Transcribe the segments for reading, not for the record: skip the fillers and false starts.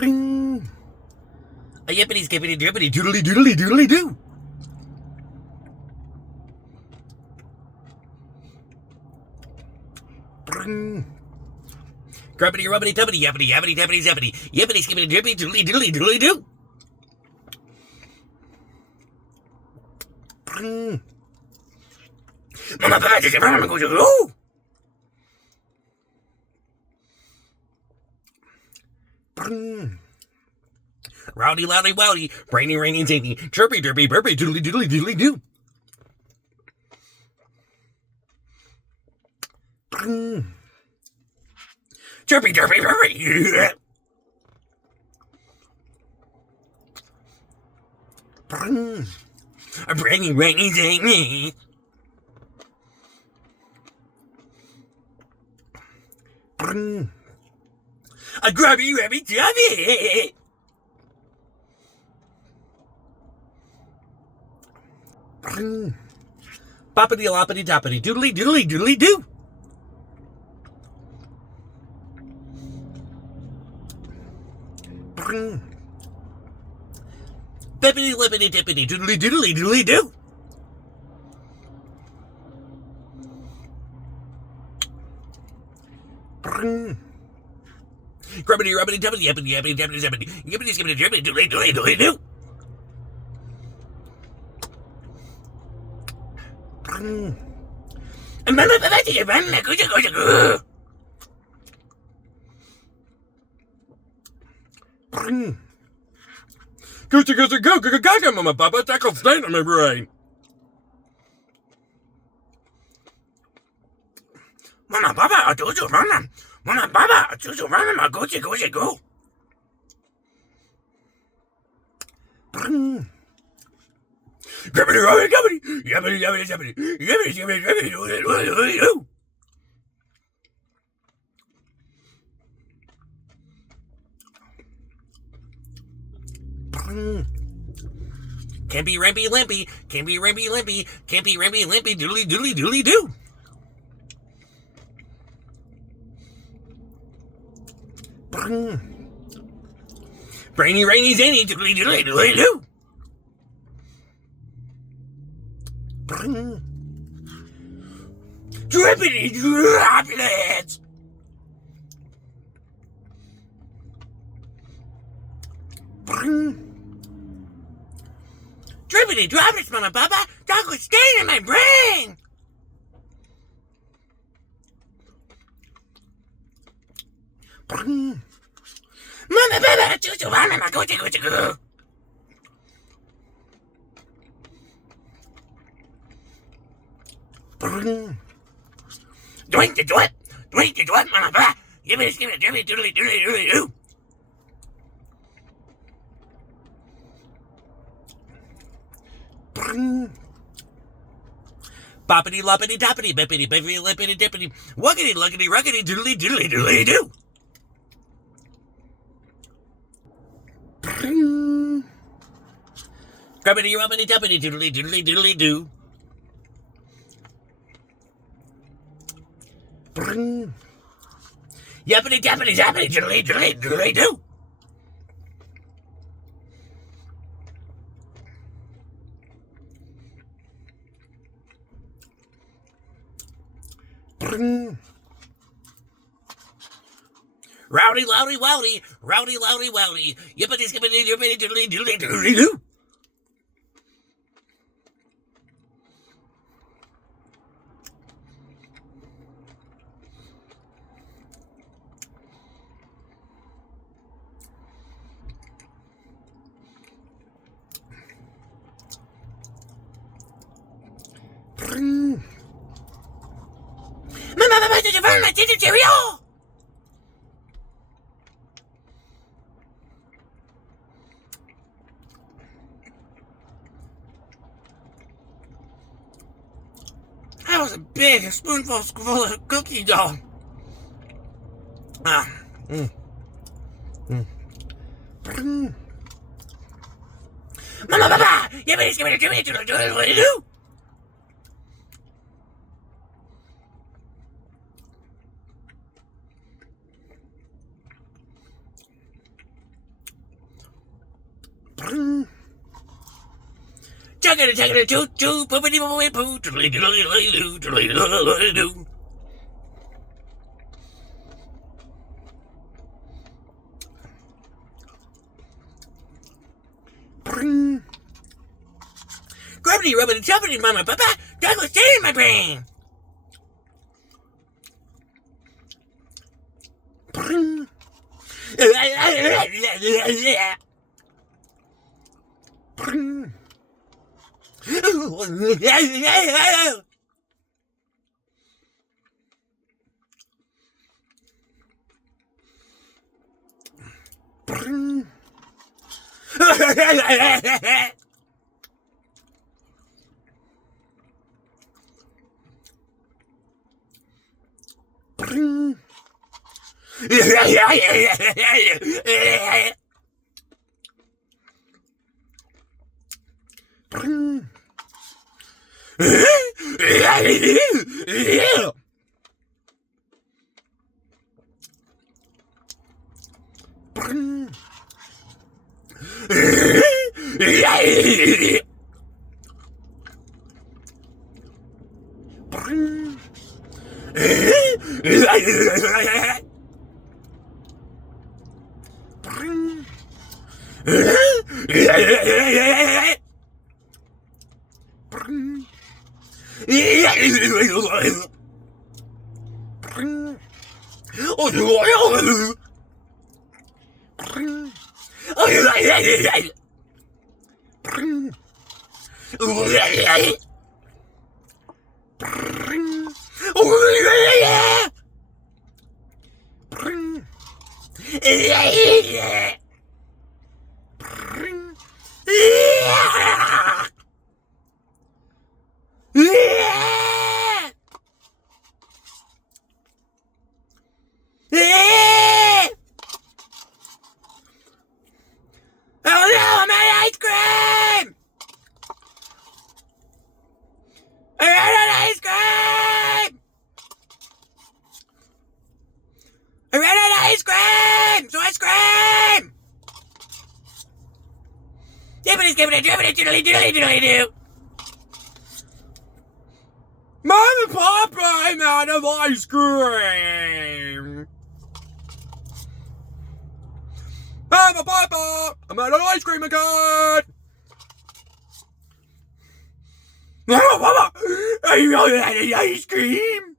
Ring. A yippity skippity drippity doodly doodly doodly doo. Ring. Grubbity rubbity tubbity yappity yappity tappity zappity yippity skippity drippity doodly doodly doodly doo. Ring. Mama Papa just run go to Ring. Rowdy, loudy, wowdy, brainy, rainy, zany, chirpy, derpy, burpy, doodly, doodly, doodly, doo. Chirpy, derpy, burpy. A brainy, rainy, zany. A grubby, rabby, chubby. Boppity loppity toppity doodly doodly doodly doo. Bippity lippity dippity doodly doodly doodly doo. Grubbity rubbity tubbity yappity yappity tappity zappity yippity skippity drippity doodly doodly doodly doo. And Mama Papa to your run like go. Go, Mama Papa, tackle stain on my brain. Mama Papa, I told you run. Mama Papa, I told you run, I go. Gribbity, rubbity, gubbity, yabbity, yabbity, yabbity, yibbity, yibbity, yibbity, doodly, doodly, doodly, doo. Can't be rampy limpy, can't be rampy limpy, can't be rampy limpy, doodly doodly doodly doo. Brainy rainy zany, doodly doodly doodly doo. Drippity droplets. Drippity droplets, Mama Papa. Chocolate stain in my brain. Mama Papa, choo-choo, mama, go. Doink the doink, Mama Papa. Give it, doodly, doodly, doodly, doo. Boppity loppity toppity bippity bippity lippity dippity wuggity luggity ruggity doodly doodly doodly doo. Grubbity rubbity tubbity doodly doodly doodly doo. Yappity tappity zappity doodly doodly doodly doo. Rowdy, loudy, wowdy, rowdy, loudy, wowdy, yippity skippity yippity doodly doodly doodly doo. Mama, did you burn my ginger cereal? That was a big spoonful full of cookie dough. Mama, Papa, yippity skippity doodly doodly doodly doo. Chugga chugga choo choo, poopity boy poo, diddly diddly diddly doo, diddly diddly doo. Grubbity rubbity chubbity mama papa, Douglas stay in my brain. Mom and Papa, I'm out of ice cream. Mama, Papa, I'm out of ice cream again. Mama, Papa, are you out of ice cream?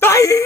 Bye.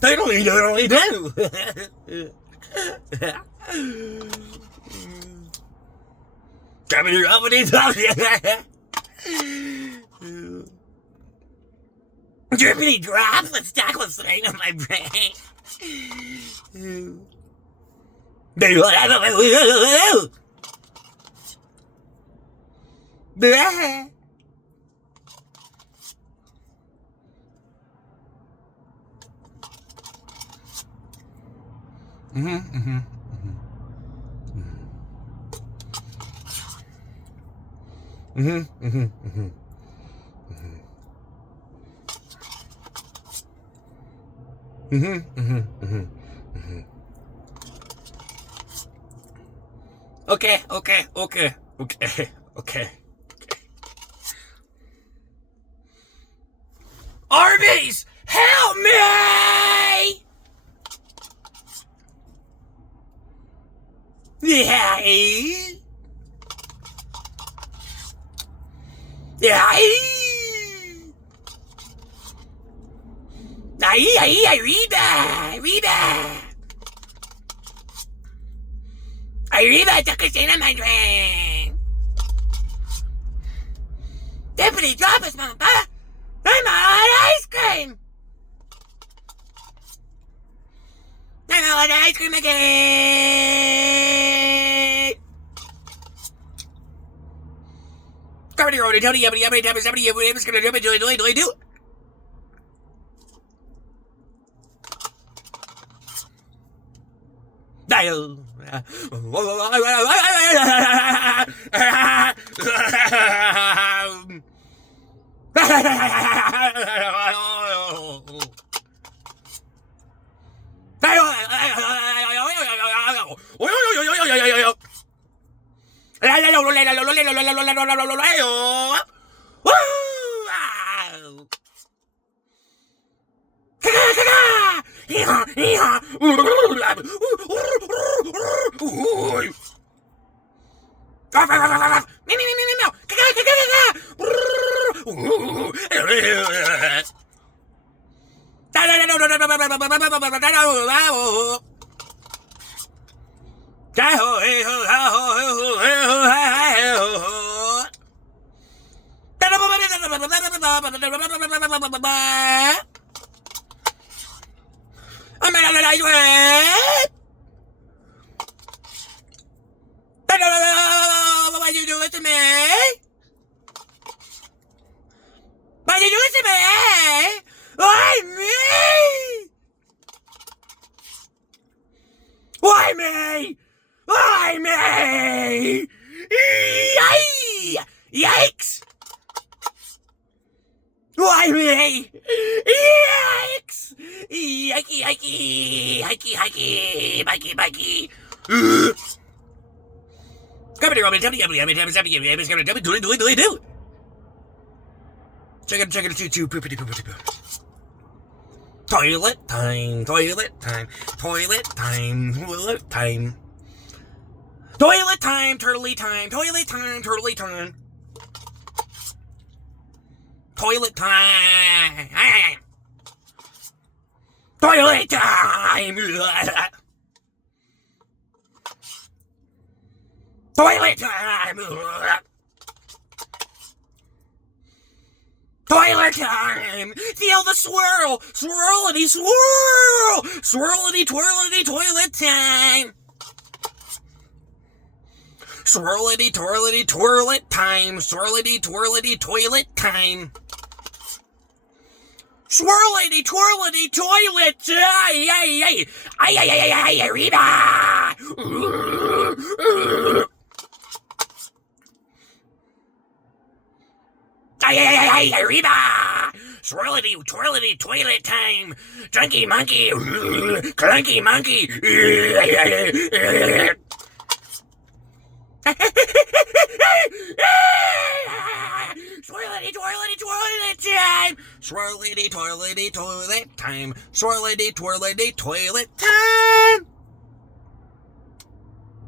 Totally do. Coming up with these drippity droplets tackle staying on my brain. Okay. Arby's, help me! Yeah. Arriba, took a shit on my drink. Deputy, drop us, Mama, Papa. I'm out of ice cream. I'm out of ice cream again. Comedy, Rody, Tony, Yabby, Yabby, Tabby, Sabby, Yabby, Yabby's gonna do it, do. Dial. Why you do it to me? Why you do it to me? Why me? Why me? Why me? Yikes! Why me? Yikes! Yikey, yikey, hikey, hikey, bikey, bikey. Comedy, Robin, tell me, do. Check it, choo, poopity, poopity, poo. Toilet time. Toilet time, turtly time. Toilet time, turtly time. Toilet time. Toilet time. Toilet time. Toilet time. Toilet time! Feel the swirl! Swirlity swirl! Swirlity twirlity toilet time! Swirlity twirlity twirlet time! Swirlity twirlity toilet time! Swirlity twirlity toilet time! Ay, arriba! Ay, arriba! Swirlity, twirlity, toilet time! Drunky monkey! Clunky monkey! Swirlity, twirlity, toilet time! Swirlity, twirlity, toilet time! Swirlity, twirlity, toilet time!